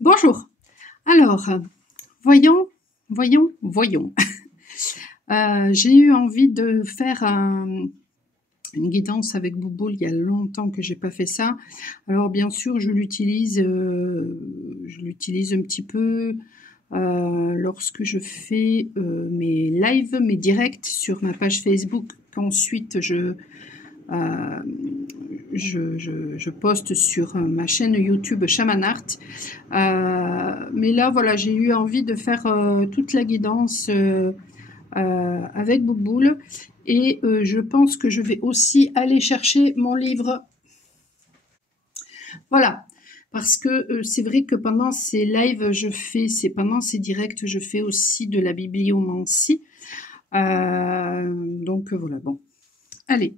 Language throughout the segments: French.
Bonjour. Alors, voyons. J'ai eu envie de faire une guidance avec Bouboule. Il y a longtemps que j'ai pas fait ça. Alors bien sûr, je l'utilise un petit peu lorsque je fais mes lives, mes directs sur ma page Facebook. Qu'ensuite je poste sur ma chaîne YouTube Shaman Art. Mais là, voilà, j'ai eu envie de faire toute la guidance avec Bouboule. Et je pense que je vais aussi aller chercher mon livre. Voilà. Parce que c'est vrai que pendant ces lives, pendant ces directs, je fais aussi de la bibliomancie. Donc voilà, bon. Allez.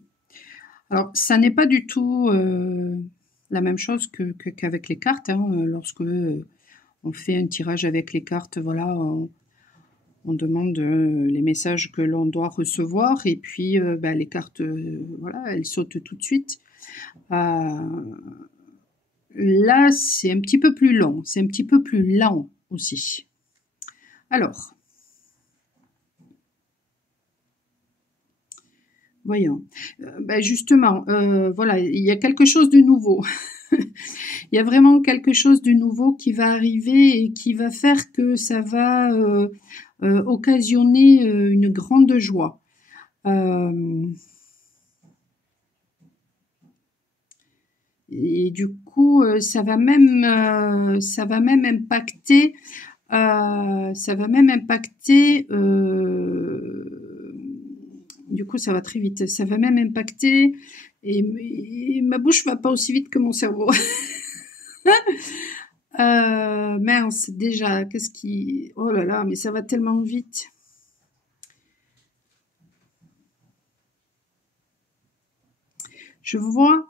Alors, ça n'est pas du tout la même chose qu'avec les cartes. Lorsque on fait un tirage avec les cartes, voilà, on demande les messages que l'on doit recevoir. Et puis, les cartes, voilà, elles sautent tout de suite. Là, c'est un petit peu plus long. C'est un petit peu plus lent aussi. Alors, voyons. Justement, voilà, il y a quelque chose de nouveau. Il y a vraiment quelque chose de nouveau qui va arriver et qui va faire que ça va occasionner une grande joie. Et du coup, ça va même impacter, du coup, ça va très vite. Ça va même impacter, et ma bouche va pas aussi vite que mon cerveau. Mince, déjà, oh là là, mais ça va tellement vite. Je vois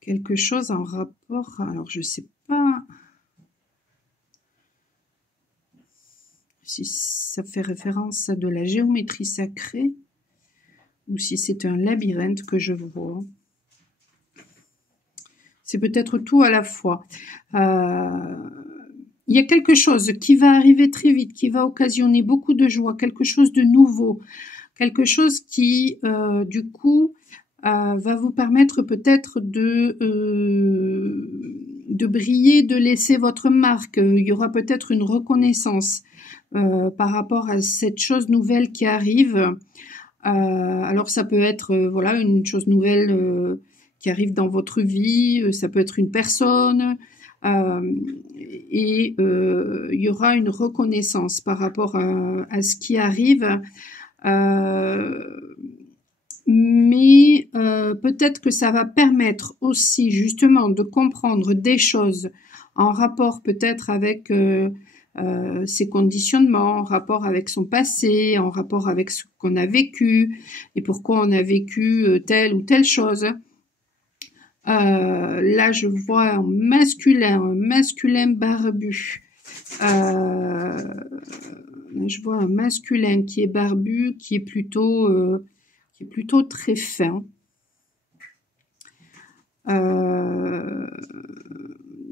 quelque chose en rapport, alors je sais pas si ça fait référence à de la géométrie sacrée ou si c'est un labyrinthe que je vois. C'est peut-être tout à la fois. Il y a quelque chose qui va arriver très vite, qui va occasionner beaucoup de joie, quelque chose de nouveau, quelque chose qui, du coup, va vous permettre peut-être de briller, de laisser votre marque. Il y aura peut-être une reconnaissance par rapport à cette chose nouvelle qui arrive. Alors ça peut être voilà, une chose nouvelle qui arrive dans votre vie, ça peut être une personne, et il y aura une reconnaissance par rapport à ce qui arrive. Mais peut-être que ça va permettre aussi justement de comprendre des choses en rapport peut-être avec ses conditionnements, en rapport avec son passé, en rapport avec ce qu'on a vécu et pourquoi on a vécu telle ou telle chose. Là, je vois un masculin barbu. Je vois un masculin qui est barbu, qui est plutôt très fin.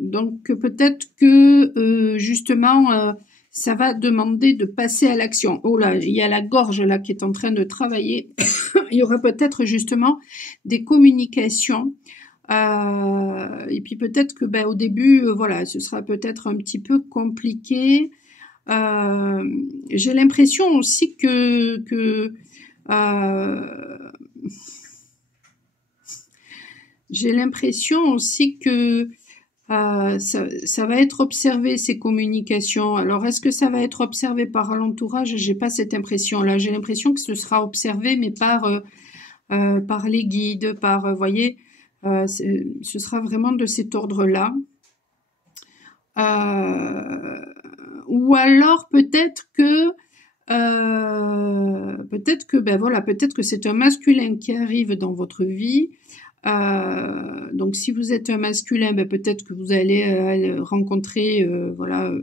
Donc peut-être que justement ça va demander de passer à l'action. Oh là, il y a la gorge là qui est en train de travailler. Il y aura peut-être justement des communications. Et puis peut-être que au début, voilà, ce sera peut-être un petit peu compliqué. J'ai l'impression aussi que j'ai l'impression aussi que ça va être observé, ces communications. Alors, est-ce que ça va être observé par l'entourage? J'ai pas cette impression-là. J'ai l'impression que ce sera observé, mais par les guides, voyez, ce sera vraiment de cet ordre-là. Ou alors peut-être que voilà, peut-être que c'est un masculin qui arrive dans votre vie. Donc si vous êtes un masculin, peut-être que vous allez rencontrer voilà,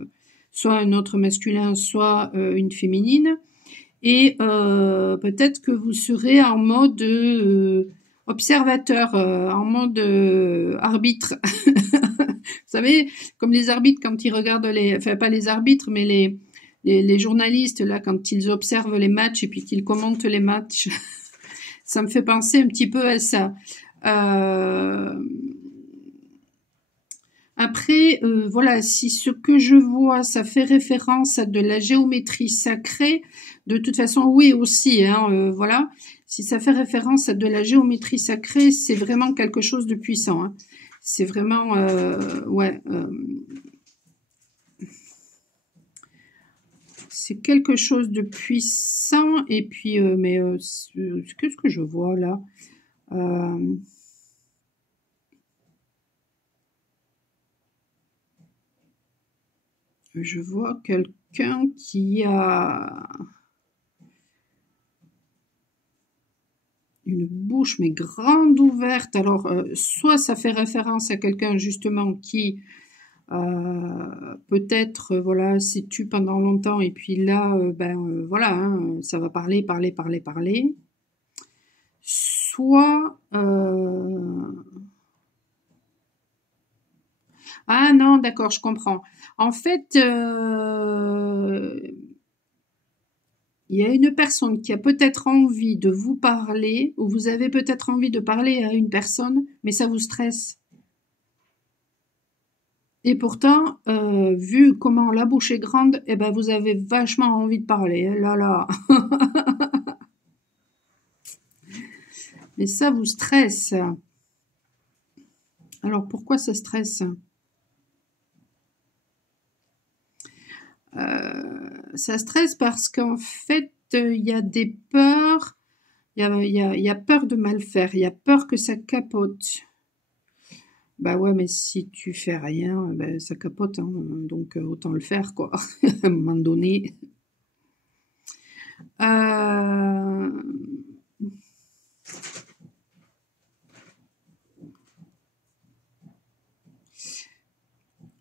soit un autre masculin, soit une féminine, et peut-être que vous serez en mode observateur, en mode arbitre. Vous savez, comme les arbitres quand ils regardent enfin pas les arbitres, mais les journalistes là quand ils observent les matchs et puis qu'ils commentent les matchs, ça me fait penser un petit peu à ça. Après, voilà, si ce que je vois, ça fait référence à de la géométrie sacrée, de toute façon, oui aussi, hein, voilà. Si ça fait référence à de la géométrie sacrée, c'est vraiment quelque chose de puissant. Hein. C'est vraiment, ouais, c'est quelque chose de puissant. Et puis, mais qu'est-ce que je vois là? Je vois quelqu'un qui a une bouche mais grande ouverte. Alors, soit ça fait référence à quelqu'un justement qui peut-être voilà s'est tu pendant longtemps et puis là voilà hein, ça va parler. Soit ah non d'accord je comprends. En fait il y a une personne qui a peut-être envie de vous parler, ou vous avez peut-être envie de parler à une personne, mais ça vous stresse. Et pourtant, vu comment la bouche est grande, eh ben vous avez vachement envie de parler. Là là. Mais ça vous stresse. Alors pourquoi ça stresse? Ça stresse parce qu'en fait, il y a des peurs. Il y a peur de mal faire. Il y a peur que ça capote. Bah ouais, mais si tu fais rien, ben ça capote, hein, donc autant le faire, quoi, à un moment donné. Euh,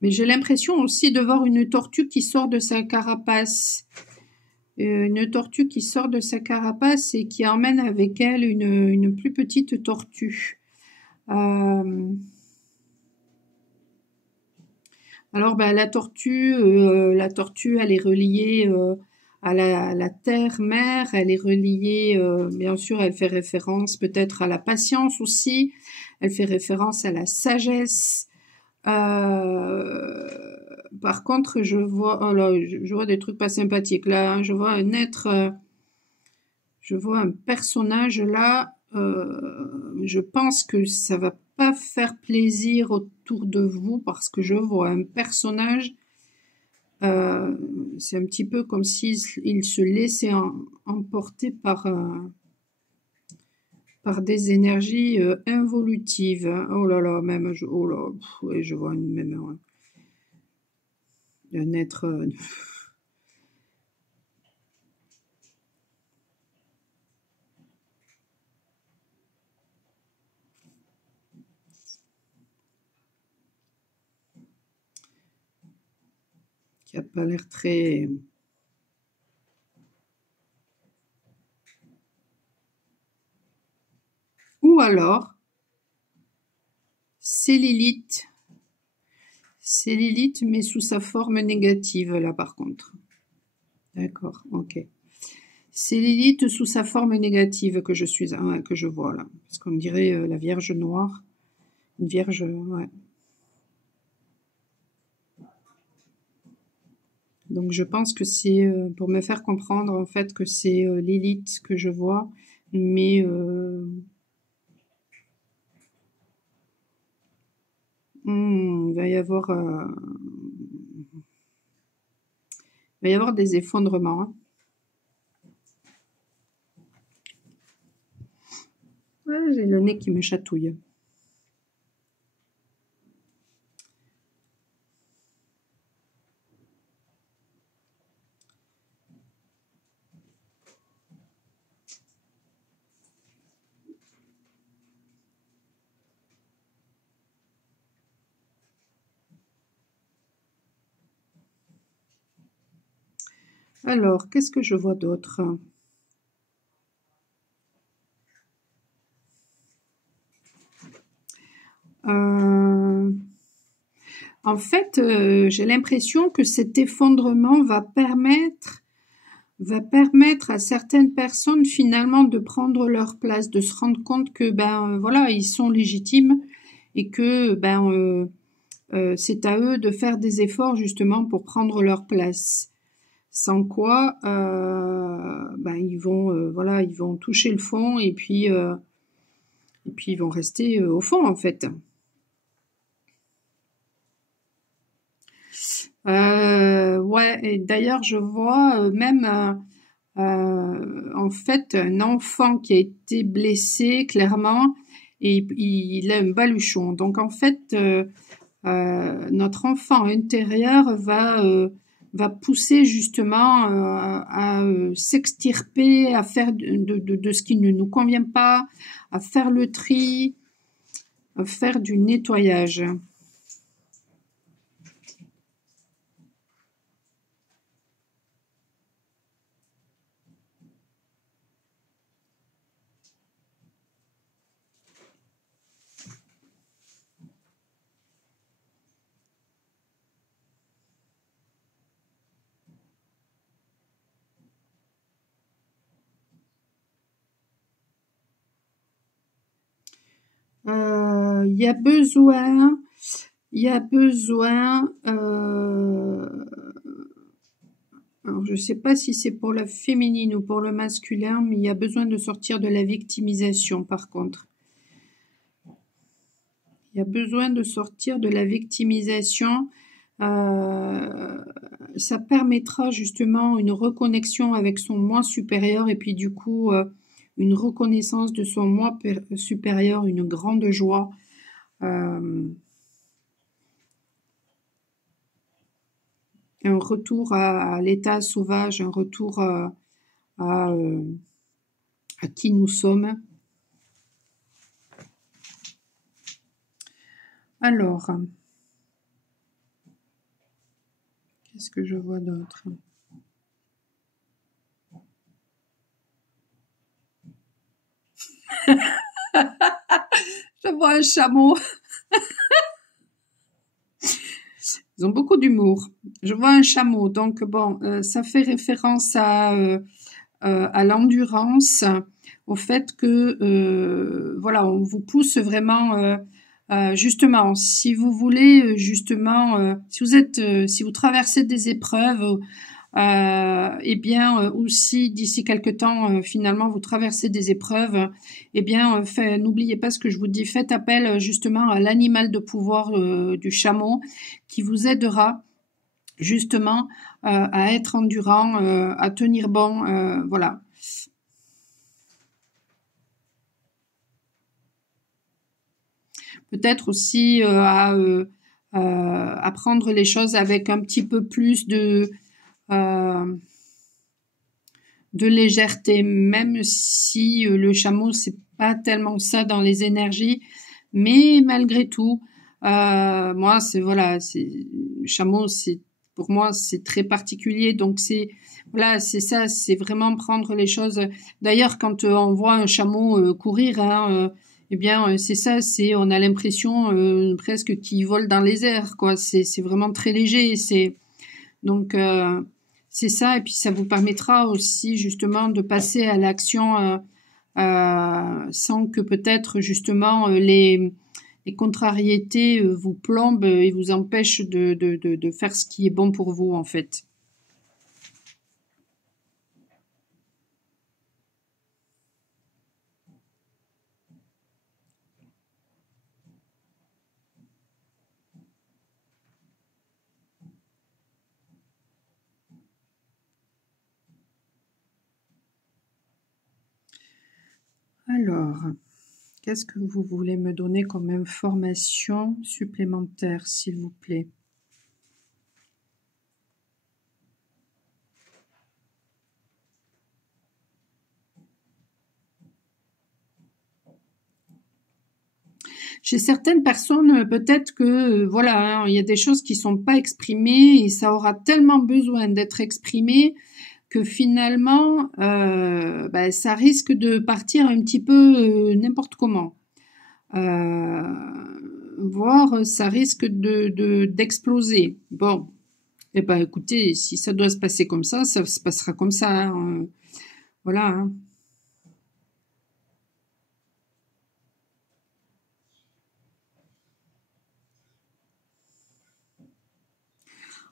Mais j'ai l'impression aussi de voir une tortue qui sort de sa carapace. Une tortue qui sort de sa carapace et qui emmène avec elle une plus petite tortue. Euh, Alors, bah, la tortue, elle est reliée à la terre-mère, elle est reliée, bien sûr, elle fait référence peut-être à la patience aussi, elle fait référence à la sagesse. Euh, Par contre, je vois, oh là, je vois des trucs pas sympathiques là, hein. Je vois un être, je vois un personnage là. Je pense que ça va pas faire plaisir autour de vous parce que je vois un personnage. Euh, c'est un petit peu comme s'il se laissait emporter par des énergies involutives. Hein. Oh là là, même, oh là, ouais, je vois même un être qui a pas l'air très. Ou alors, c'est Lilith. C'est Lilith, mais sous sa forme négative, là, par contre. D'accord, ok. C'est Lilith sous sa forme négative que je vois là. Parce qu'on dirait la Vierge noire. Une Vierge, ouais. Donc je pense que c'est pour me faire comprendre en fait que c'est Lilith que je vois, mais il va y avoir des effondrements. Hein. Ouais, j'ai le nez qui me chatouille. Alors, qu'est-ce que je vois d'autre? Euh, En fait, j'ai l'impression que cet effondrement va permettre à certaines personnes finalement de prendre leur place, de se rendre compte que voilà, ils sont légitimes et que c'est à eux de faire des efforts justement pour prendre leur place. Sans quoi, ils vont voilà, ils vont toucher le fond et puis ils vont rester au fond en fait. Ouais, et d'ailleurs je vois même en fait un enfant qui a été blessé clairement et il a un baluchon. Donc en fait notre enfant intérieur va pousser justement à s'extirper, à faire de ce qui ne nous convient pas, à faire le tri, à faire du nettoyage. Il y a besoin, il y a besoin, alors je sais pas si c'est pour la féminine ou pour le masculin, mais il y a besoin de sortir de la victimisation par contre. Il y a besoin de sortir de la victimisation. Ça permettra justement une reconnexion avec son moi supérieur et puis du coup une reconnaissance de son moi supérieur, une grande joie. Un retour à l'état sauvage, un retour à, à qui nous sommes. Alors, qu'est-ce que je vois d'autre? Je vois un chameau. Ils ont beaucoup d'humour. Je vois un chameau, donc bon, ça fait référence à l'endurance, au fait que voilà, on vous pousse vraiment justement, si vous voulez justement, si vous traversez des épreuves, et bien aussi d'ici quelque temps, finalement, vous traversez des épreuves, eh bien, n'oubliez pas ce que je vous dis, faites appel justement à l'animal de pouvoir du chameau qui vous aidera justement à être endurant, à tenir bon, voilà. Peut-être aussi à prendre les choses avec un petit peu plus euh, de légèreté, même si le chameau c'est pas tellement ça dans les énergies, mais malgré tout, moi c'est voilà, c'est le chameau, c'est pour moi c'est très particulier, donc c'est voilà, c'est ça, c'est vraiment prendre les choses. D'ailleurs, quand on voit un chameau courir, hein, eh bien c'est ça, c'est on a l'impression presque qu'il vole dans les airs, quoi. C'est vraiment très léger, c'est donc c'est ça, et puis ça vous permettra aussi justement de passer à l'action sans que peut-être justement les contrariétés vous plombent et vous empêchent de faire ce qui est bon pour vous en fait. Alors, qu'est-ce que vous voulez me donner comme information supplémentaire, s'il vous plaît? Chez certaines personnes, peut-être que voilà, hein, il y a des choses qui sont pas exprimées et ça aura tellement besoin d'être exprimé que finalement, ça risque de partir un petit peu n'importe comment. Euh, avoir, ça risque d'exploser. Bon, eh ben écoutez, si ça doit se passer comme ça se passera comme ça, hein. Voilà, hein.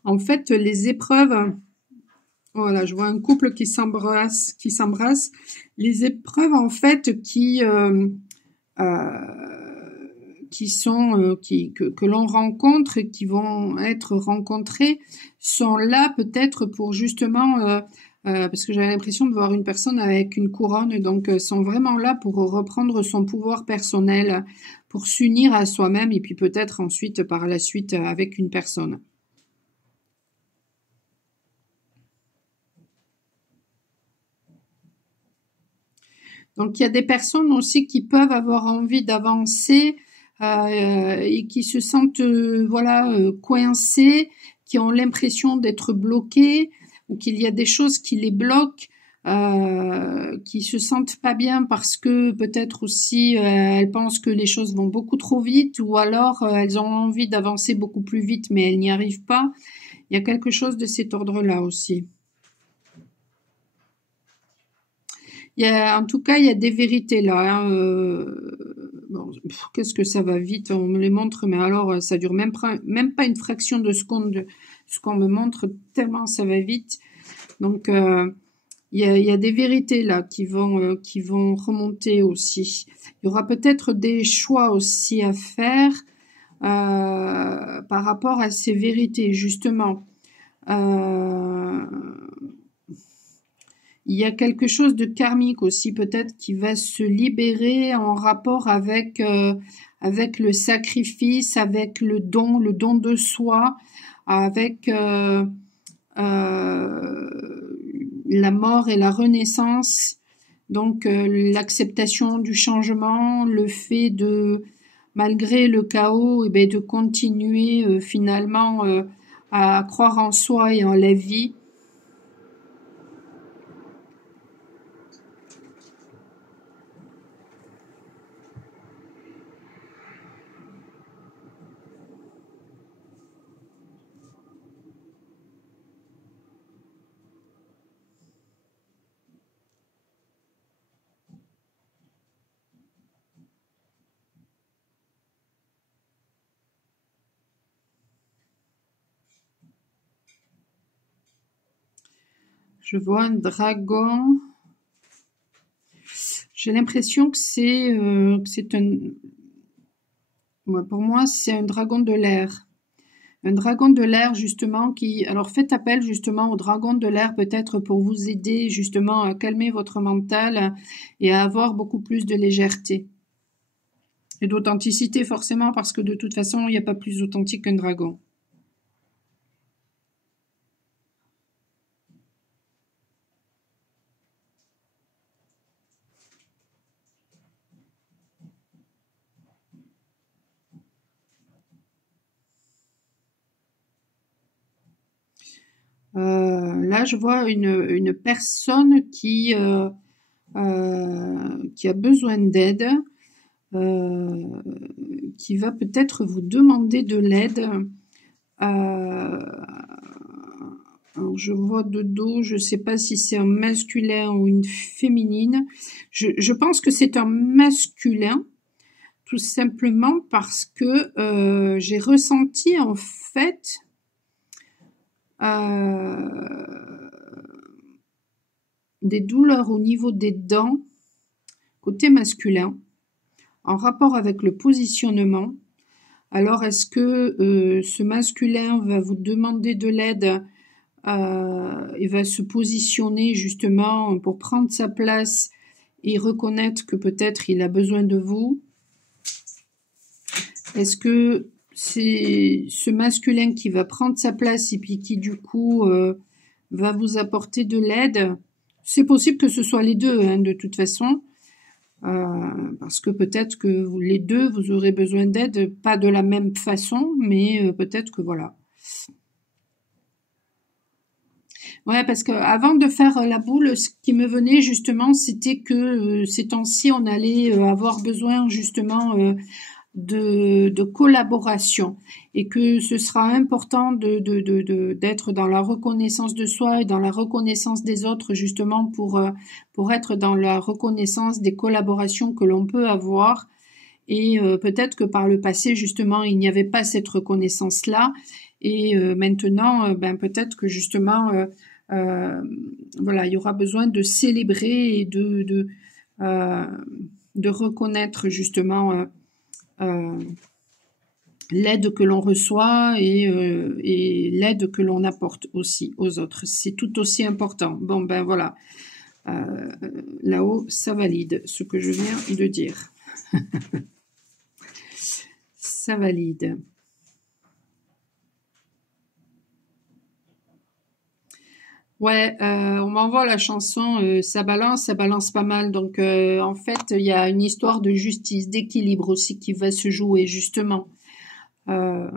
En fait, les épreuves, voilà, je vois un couple qui s'embrasse. Les épreuves, en fait, qui sont que l'on rencontre et qui vont être rencontrées sont là peut-être pour justement parce que j'avais l'impression de voir une personne avec une couronne, donc sont vraiment là pour reprendre son pouvoir personnel, pour s'unir à soi-même et puis peut-être ensuite par la suite avec une personne. Donc il y a des personnes aussi qui peuvent avoir envie d'avancer et qui se sentent voilà coincées, qui ont l'impression d'être bloquées ou qu'il y a des choses qui les bloquent, qui se sentent pas bien parce que peut-être aussi elles pensent que les choses vont beaucoup trop vite ou alors elles ont envie d'avancer beaucoup plus vite mais elles n'y arrivent pas. Il y a quelque chose de cet ordre-là aussi. En tout cas, il y a des vérités là, hein, bon, qu'est-ce que ça va vite, on me les montre, mais alors ça dure même pas une fraction de seconde ce qu'on me montre, tellement ça va vite. Donc, il y a des vérités là qui vont remonter aussi. Il y aura peut-être des choix aussi à faire par rapport à ces vérités, justement. Euh, Il y a quelque chose de karmique aussi peut-être qui va se libérer en rapport avec le sacrifice, avec le don de soi, avec la mort et la renaissance. Donc l'acceptation du changement, le fait de malgré le chaos, de continuer finalement à croire en soi et en la vie. Je vois un dragon. J'ai l'impression que c'est un. Pour moi, c'est un dragon de l'air. Un dragon de l'air justement qui. Alors faites appel justement au dragon de l'air peut-être pour vous aider justement à calmer votre mental et à avoir beaucoup plus de légèreté et d'authenticité forcément parce que de toute façon il n'y a pas plus authentique qu'un dragon. Là, je vois une personne qui a besoin d'aide, euh, qui va peut-être vous demander de l'aide. Alors je vois de dos, je ne sais pas si c'est un masculin ou une féminine. Je pense que c'est un masculin, tout simplement parce que j'ai ressenti en fait des douleurs au niveau des dents, côté masculin, en rapport avec le positionnement. Alors, est-ce que ce masculin va vous demander de l'aide et va se positionner justement pour prendre sa place et reconnaître que peut-être il a besoin de vous? Est-ce que c'est ce masculin qui va prendre sa place et puis qui du coup va vous apporter de l'aide? C'est possible que ce soit les deux, hein, de toute façon. Parce que peut-être que les deux, vous aurez besoin d'aide, pas de la même façon, mais peut-être que voilà. Ouais, parce que avant de faire la boule, ce qui me venait justement, c'était que ces temps-ci, on allait avoir besoin justement de collaboration et que ce sera important d'être dans la reconnaissance de soi et dans la reconnaissance des autres justement pour être dans la reconnaissance des collaborations que l'on peut avoir et peut-être que par le passé justement il n'y avait pas cette reconnaissance-là et maintenant ben peut-être que justement voilà il y aura besoin de célébrer et euh, de reconnaître justement l'aide que l'on reçoit et l'aide que l'on apporte aussi aux autres. C'est tout aussi important. Bon, ben voilà. Euh, Là-haut, ça valide ce que je viens de dire. Ça valide. Ouais, on m'envoie la chanson ça balance pas mal. Donc en fait, il y a une histoire de justice, d'équilibre aussi qui va se jouer justement. Euh,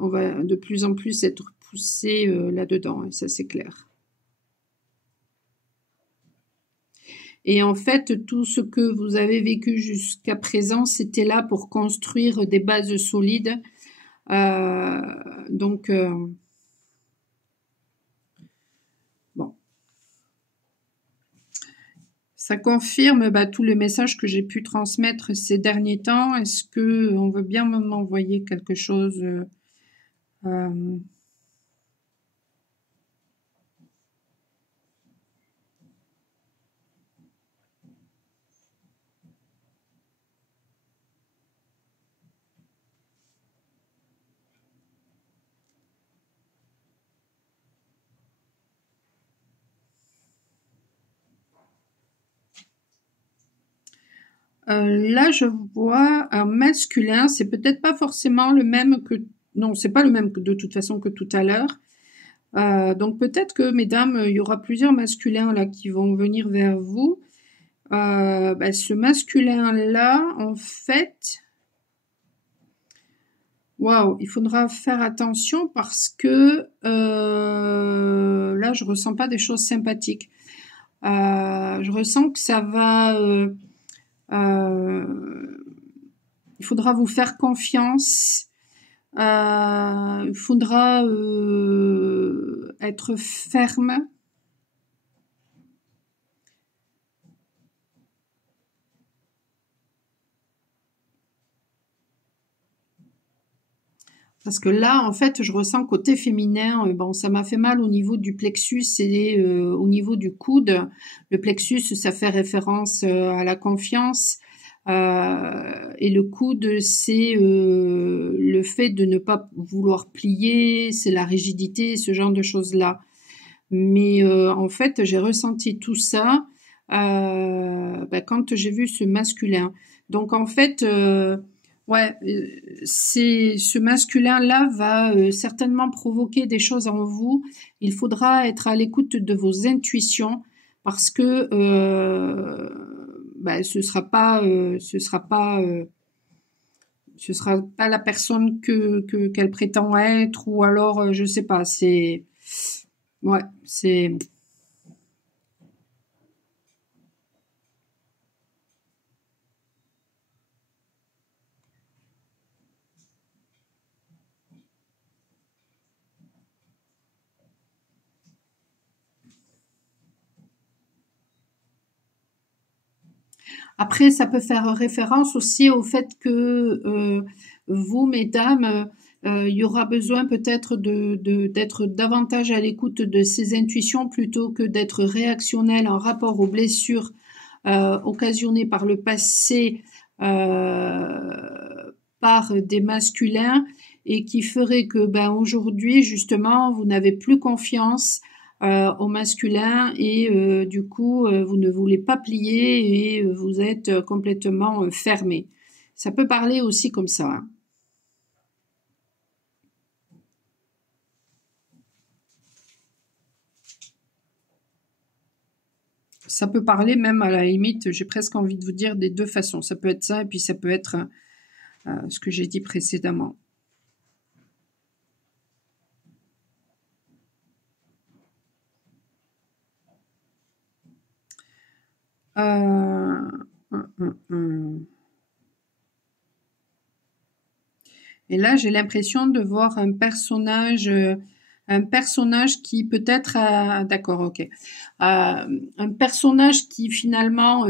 on va de plus en plus être poussé là-dedans, et ça c'est clair. Et en fait, tout ce que vous avez vécu jusqu'à présent, c'était là pour construire des bases solides. Euh, donc, bon, ça confirme bah, tous les messages que j'ai pu transmettre ces derniers temps. Est-ce que on veut bien m'envoyer quelque chose euh, là, je vois un masculin. C'est peut-être pas forcément le même que. Non, c'est pas le même de toute façon que tout à l'heure. Donc peut-être que, mesdames, il y aura plusieurs masculins là qui vont venir vers vous. Bah, ce masculin-là, en fait, waouh, il faudra faire attention parce que là, je ressens pas des choses sympathiques. Je ressens que ça va. Euh, il faudra vous faire confiance. Il faudra être ferme. Parce que là, en fait, je ressens côté féminin, bon, ça m'a fait mal au niveau du plexus et au niveau du coude. Le plexus, ça fait référence à la confiance. Et le coude, c'est le fait de ne pas vouloir plier, c'est la rigidité, ce genre de choses-là. Mais en fait, j'ai ressenti tout ça quand j'ai vu ce masculin. Donc en fait, ouais, c'est ce masculin-là va certainement provoquer des choses en vous. Il faudra être à l'écoute de vos intuitions parce que ce sera pas la personne que qu'elle prétend être ou alors je sais pas. C'est ouais, c'est Après, ça peut faire référence aussi au fait que vous, mesdames, il y aura besoin peut-être d'être davantage à l'écoute de ces intuitions plutôt que d'être réactionnel en rapport aux blessures occasionnées par le passé par des masculins et qui ferait que ben, aujourd'hui, justement, vous n'avez plus confiance au masculin et du coup vous ne voulez pas plier et vous êtes complètement fermé. Ça peut parler aussi comme ça, hein. Ça peut parler même à la limite, j'ai presque envie de vous dire des deux façons. Ça peut être ça et puis ça peut être ce que j'ai dit précédemment. Euh, hum, hum, hum. Et là, j'ai l'impression de voir un personnage qui peut-être d'accord, ok, un personnage qui finalement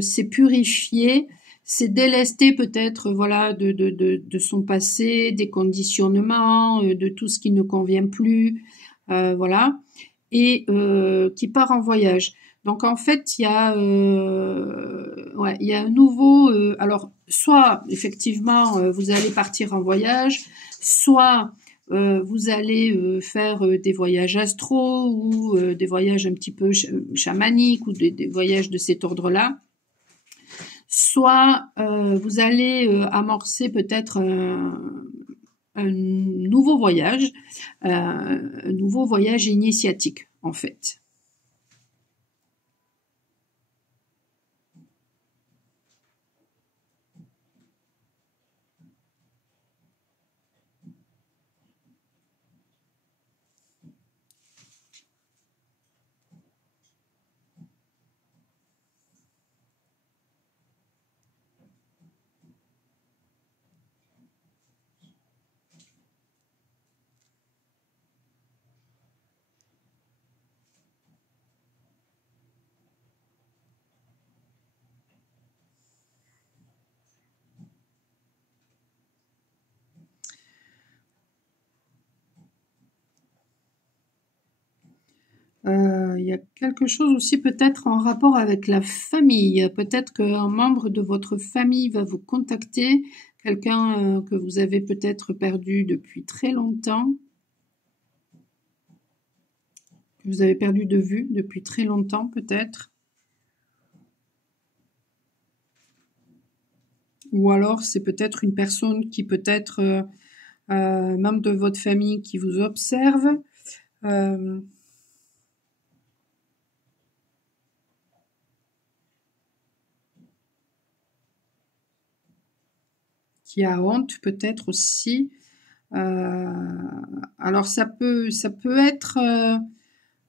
s'est purifié, s'est délesté peut-être, voilà, de son passé, des conditionnements, de tout ce qui ne convient plus, voilà, et qui part en voyage. Donc en fait, ouais, il y a un nouveau. Alors, soit effectivement, vous allez partir en voyage, soit vous allez faire des voyages astro ou des voyages un petit peu chamaniques ou des voyages de cet ordre-là. Soit vous allez amorcer peut-être un nouveau voyage initiatique en fait. Il y a quelque chose aussi peut-être en rapport avec la famille. Peut-être qu'un membre de votre famille va vous contacter, quelqu'un que vous avez peut-être perdu depuis très longtemps, que vous avez perdu de vue depuis très longtemps peut-être. Ou alors c'est peut-être une personne qui peut être membre de votre famille qui vous observe. Qui a honte peut-être aussi. Alors ça peut être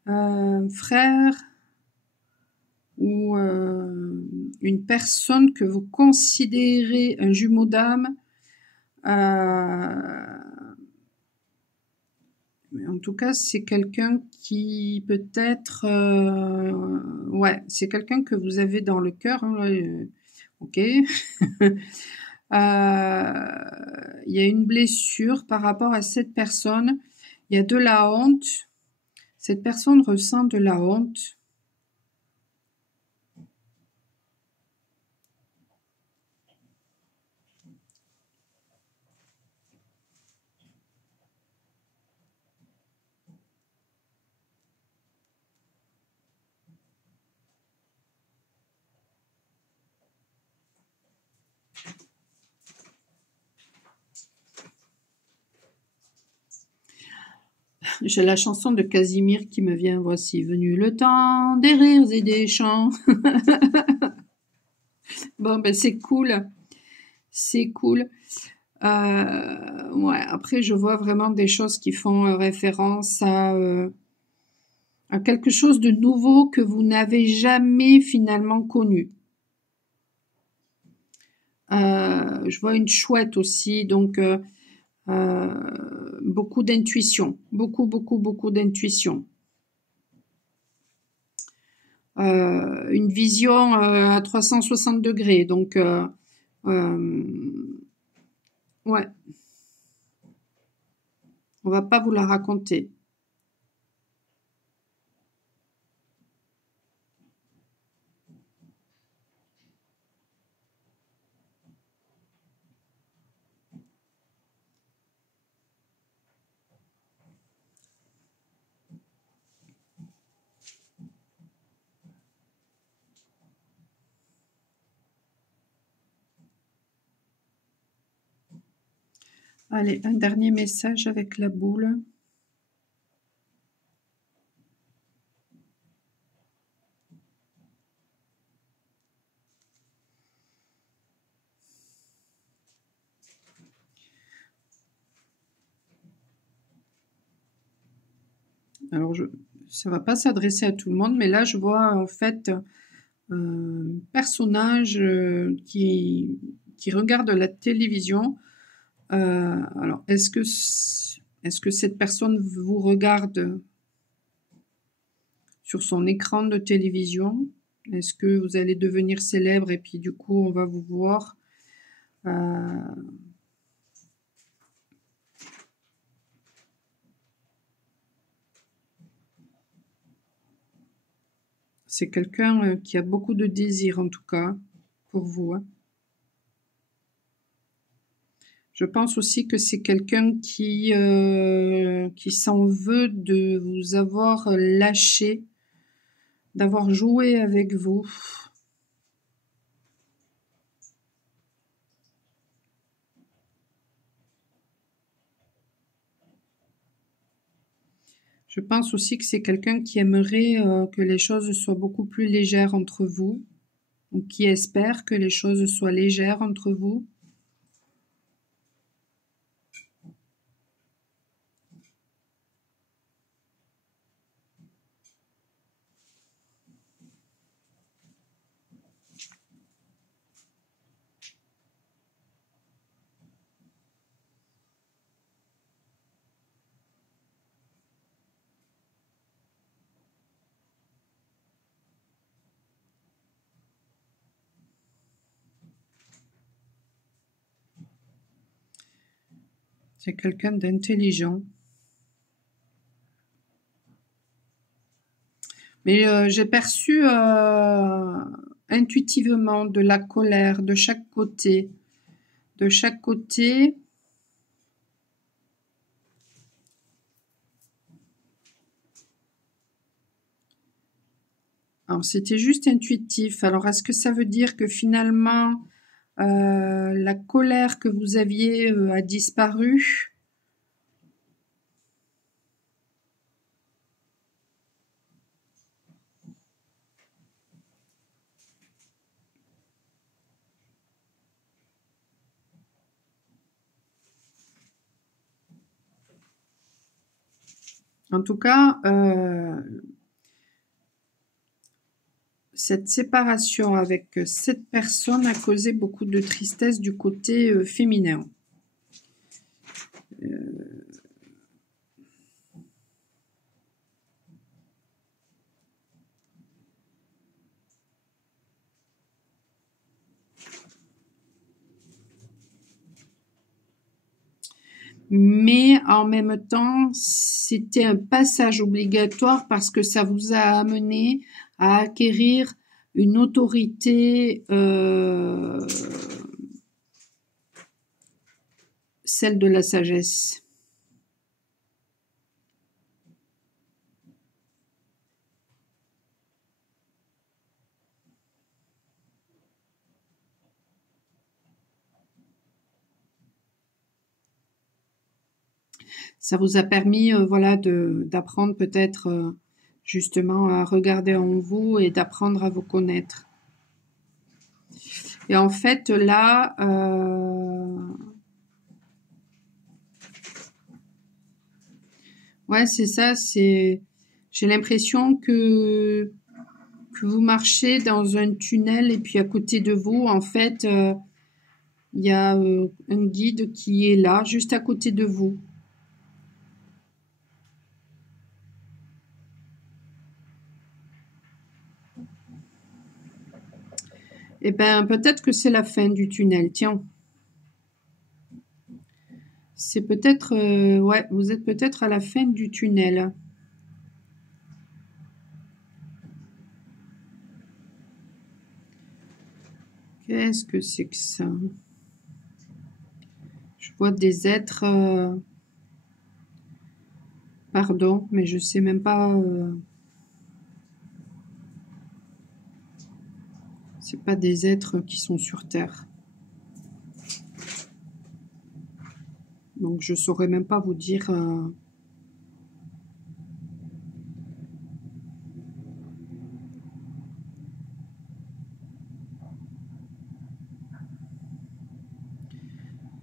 un frère ou une personne que vous considérez un jumeau d'âme. En tout cas, c'est quelqu'un qui peut-être, ouais, c'est quelqu'un que vous avez dans le cœur. Hein, ok. Il y a une blessure par rapport à cette personne. Il y a de la honte. Cette personne ressent de la honte. J'ai la chanson de Casimir qui me vient. Voici venu le temps des rires et des chants. Bon, ben c'est cool. C'est cool. Ouais, après, je vois vraiment des choses qui font référence à quelque chose de nouveau que vous n'avez jamais finalement connu. Je vois une chouette aussi, donc beaucoup d'intuition, beaucoup d'intuition. Une vision à 360 degrés, donc ouais, on va pas vous la raconter. Allez, un dernier message avec la boule. Alors, ça va pas s'adresser à tout le monde, mais là, je vois en fait un personnage qui regarde la télévision Alors, est-ce que cette personne vous regarde sur son écran de télévision? Est-ce que vous allez devenir célèbre et puis du coup, on va vous voir? C'est quelqu'un qui a beaucoup de désir, en tout cas, pour vous, hein. Je pense aussi que c'est quelqu'un qui s'en veut de vous avoir lâché, d'avoir joué avec vous. Je pense aussi que c'est quelqu'un qui aimerait que les choses soient beaucoup plus légères entre vous, ou qui espère que les choses soient légères entre vous. C'est quelqu'un d'intelligent. Mais j'ai perçu intuitivement de la colère de chaque côté. De chaque côté. Alors, c'était juste intuitif. Alors, est-ce que ça veut dire que finalement, la colère que vous aviez a disparu? En tout cas, cette séparation avec cette personne a causé beaucoup de tristesse du côté féminin. Mais en même temps, c'était un passage obligatoire parce que ça vous a amené à acquérir une autorité, celle de la sagesse. Ça vous a permis, voilà, d'apprendre peut-être justement à regarder en vous et d'apprendre à vous connaître. Et en fait, là, ouais, c'est ça. J'ai l'impression que vous marchez dans un tunnel et puis à côté de vous, en fait, il y a un guide qui est là, juste à côté de vous. Eh ben, peut-être que c'est la fin du tunnel. Tiens, c'est peut-être, ouais, vous êtes peut-être à la fin du tunnel. Qu'est-ce que c'est que ça? Je vois des êtres, pardon, mais je sais même pas. C'est pas des êtres qui sont sur Terre. Donc je saurais même pas vous dire.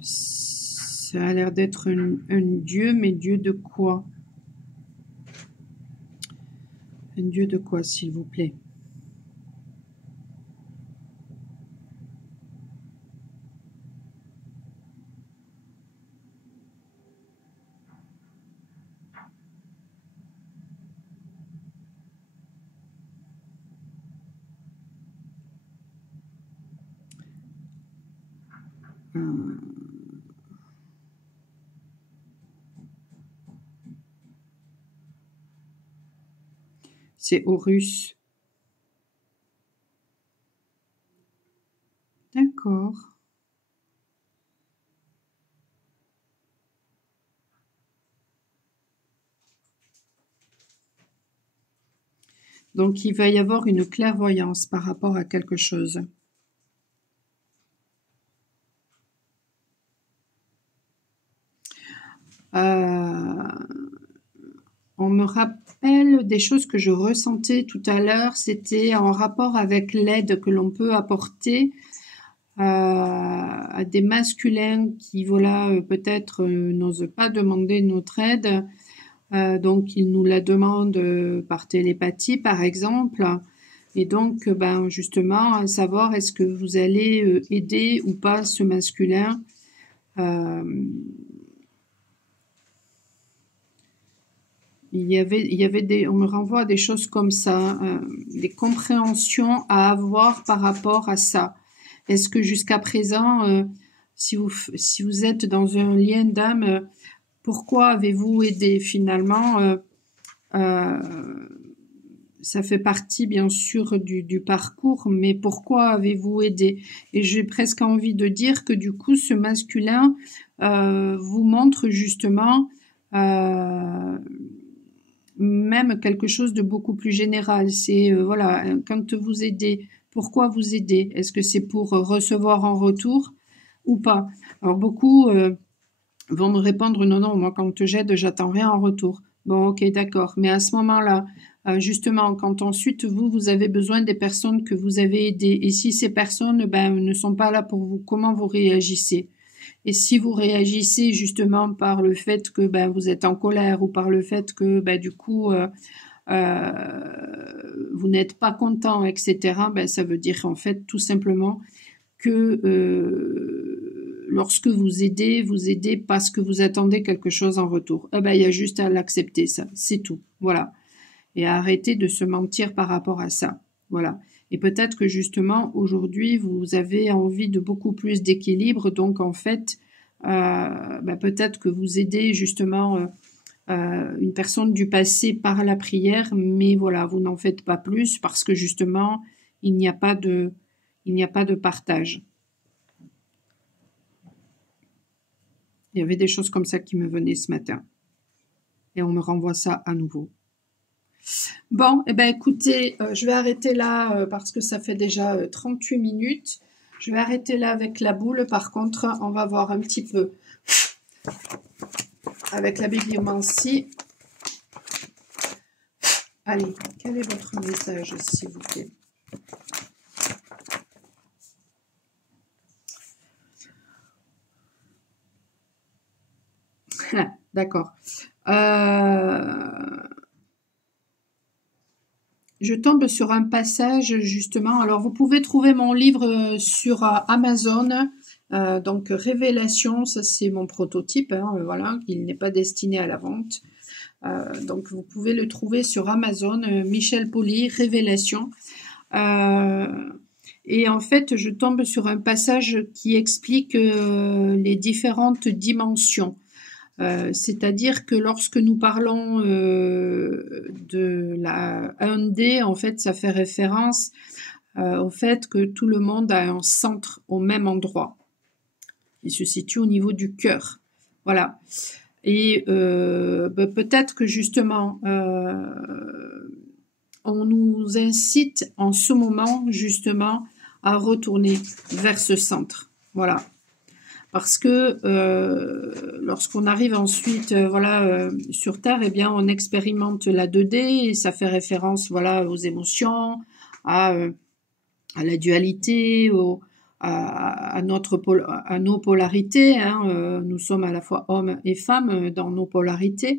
Ça a l'air d'être un dieu, mais dieu de quoi? Un dieu de quoi, s'il vous plaît? C'est Horus. D'accord. Donc, il va y avoir une clairvoyance par rapport à quelque chose. On me rappelle des choses que je ressentais tout à l'heure. C'était en rapport avec l'aide que l'on peut apporter à des masculins qui, voilà, peut-être n'osent pas demander notre aide. Donc, ils nous la demandent par télépathie, par exemple. Et donc, ben, justement, à savoir est-ce que vous allez aider ou pas ce masculin. Il y avait on me renvoie à des choses comme ça, des compréhensions à avoir par rapport à ça. Est-ce que jusqu'à présent, si vous êtes dans un lien d'âme, pourquoi avez-vous aidé finalement ça fait partie bien sûr du parcours, mais pourquoi avez-vous aidé? Et j'ai presque envie de dire que du coup, ce masculin vous montre justement même quelque chose de beaucoup plus général. C'est voilà, quand vous aidez, pourquoi vous aidez? Est-ce que c'est pour recevoir en retour ou pas? Alors beaucoup vont me répondre non, non, moi quand j'aide, j'attends rien en retour. Bon, ok, d'accord. Mais à ce moment-là, justement, quand ensuite vous avez besoin des personnes que vous avez aidées, et si ces personnes ne sont pas là pour vous, comment vous réagissez? Et si vous réagissez justement par le fait que vous êtes en colère ou par le fait que du coup vous n'êtes pas content, etc., ça veut dire en fait tout simplement que lorsque vous aidez parce que vous attendez quelque chose en retour. Il y a juste à l'accepter, ça, c'est tout. Voilà. Et à arrêter de se mentir par rapport à ça. Voilà. Et peut-être que justement, aujourd'hui, vous avez envie de beaucoup plus d'équilibre. Donc, en fait, peut-être que vous aidez justement une personne du passé par la prière, mais voilà, vous n'en faites pas plus parce que justement, il n'y a pas de partage. Il y avait des choses comme ça qui me venaient ce matin. Et on me renvoie ça à nouveau. Bon, écoutez, je vais arrêter là parce que ça fait déjà 38 minutes. Je vais arrêter là avec la boule. Par contre, on va voir un petit peu avec la bibliomancie. Allez, quel est votre message, s'il vous plaît? D'accord. Je tombe sur un passage justement. Alors vous pouvez trouver mon livre sur Amazon. Donc Révélation, ça c'est mon prototype. Voilà, il n'est pas destiné à la vente. Donc vous pouvez le trouver sur Amazon. Michel Poli, Révélation. Et en fait, je tombe sur un passage qui explique les différentes dimensions. C'est-à-dire que lorsque nous parlons de la 1D, en fait, ça fait référence au fait que tout le monde a un centre au même endroit. Il se situe au niveau du cœur. Voilà. Et peut-être que justement, on nous incite en ce moment, justement, à retourner vers ce centre. Voilà. Parce que lorsqu'on arrive ensuite sur Terre, eh bien on expérimente la 2D et ça fait référence aux émotions, à la dualité, à nos polarités. Nous sommes à la fois hommes et femmes dans nos polarités.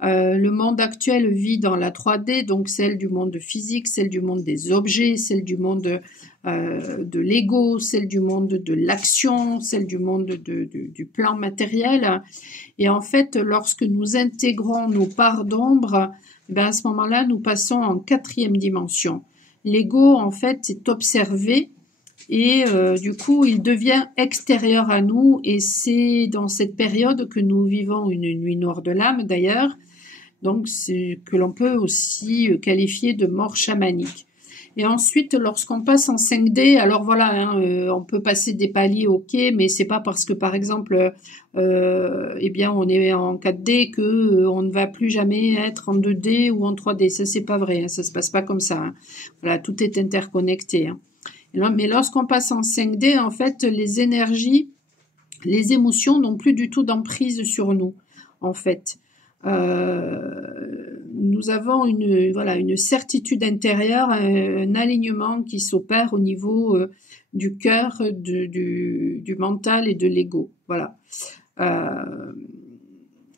Le monde actuel vit dans la 3D, donc celle du monde physique, celle du monde des objets, celle du monde de l'ego, celle du monde de l'action, celle du monde du plan matériel. Et en fait, lorsque nous intégrons nos parts d'ombre, à ce moment-là, nous passons en 4e dimension. L'ego, en fait, est observé et du coup, il devient extérieur à nous, et c'est dans cette période que nous vivons une nuit noire de l'âme, d'ailleurs, donc c'est que l'on peut aussi qualifier de mort chamanique. Et ensuite, lorsqu'on passe en 5D, alors voilà, hein, on peut passer des paliers, ok, mais c'est pas parce que par exemple, eh bien, on est en 4D que on ne va plus jamais être en 2D ou en 3D. Ça, c'est pas vrai, hein, ça se passe pas comme ça. Hein. Voilà, tout est interconnecté. Hein. Mais lorsqu'on passe en 5D, en fait, les énergies, les émotions n'ont plus du tout d'emprise sur nous, en fait. Nous avons une certitude intérieure, un alignement qui s'opère au niveau du cœur, du mental et de l'ego. Voilà.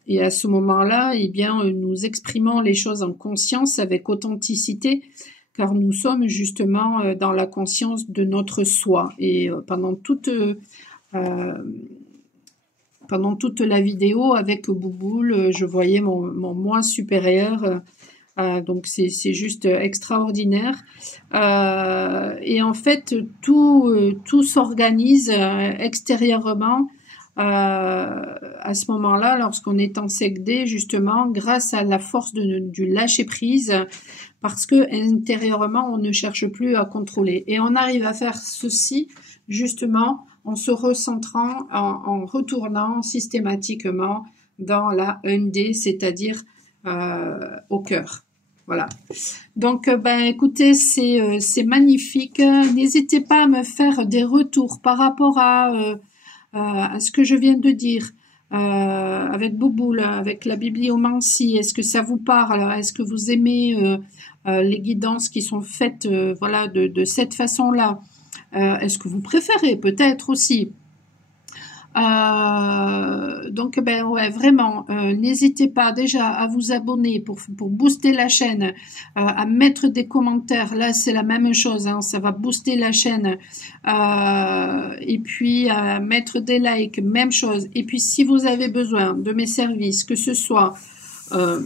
Et à ce moment-là, eh bien, nous exprimons les choses en conscience avec authenticité, car nous sommes justement dans la conscience de notre soi. Et pendant toute la vidéo avec Bouboule, je voyais mon moi supérieur. Donc c'est juste extraordinaire. Et en fait, tout s'organise extérieurement à ce moment-là, lorsqu'on est en 5D, justement, grâce à la force du lâcher-prise, parce que intérieurement, on ne cherche plus à contrôler. Et on arrive à faire ceci, justement, en se recentrant, en retournant systématiquement dans la 1D, c'est-à-dire au cœur. Voilà. Donc, écoutez, c'est magnifique. N'hésitez pas à me faire des retours par rapport à ce que je viens de dire. Avec Bouboule, avec la bibliomancie, est-ce que ça vous parle? Est-ce que vous aimez les guidances qui sont faites voilà, de cette façon-là? Est-ce que vous préférez peut-être aussi? Donc ouais, vraiment, n'hésitez pas déjà à vous abonner pour booster la chaîne, à mettre des commentaires. Là, c'est la même chose, hein, ça va booster la chaîne. Et puis à mettre des likes, même chose. Et puis si vous avez besoin de mes services, que ce soit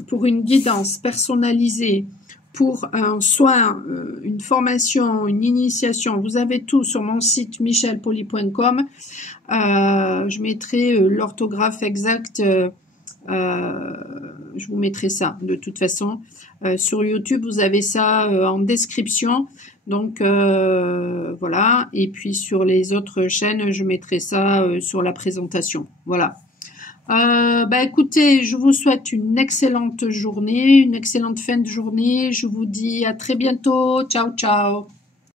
pour une guidance personnalisée, pour un soin, une formation, une initiation, vous avez tout sur mon site michelpoli.com. Je mettrai l'orthographe exacte, je vous mettrai ça de toute façon. Sur YouTube, vous avez ça en description. Donc voilà, et puis sur les autres chaînes, je mettrai ça sur la présentation. Voilà. Écoutez, je vous souhaite une excellente journée, une excellente fin de journée. Je vous dis à très bientôt. Ciao, ciao.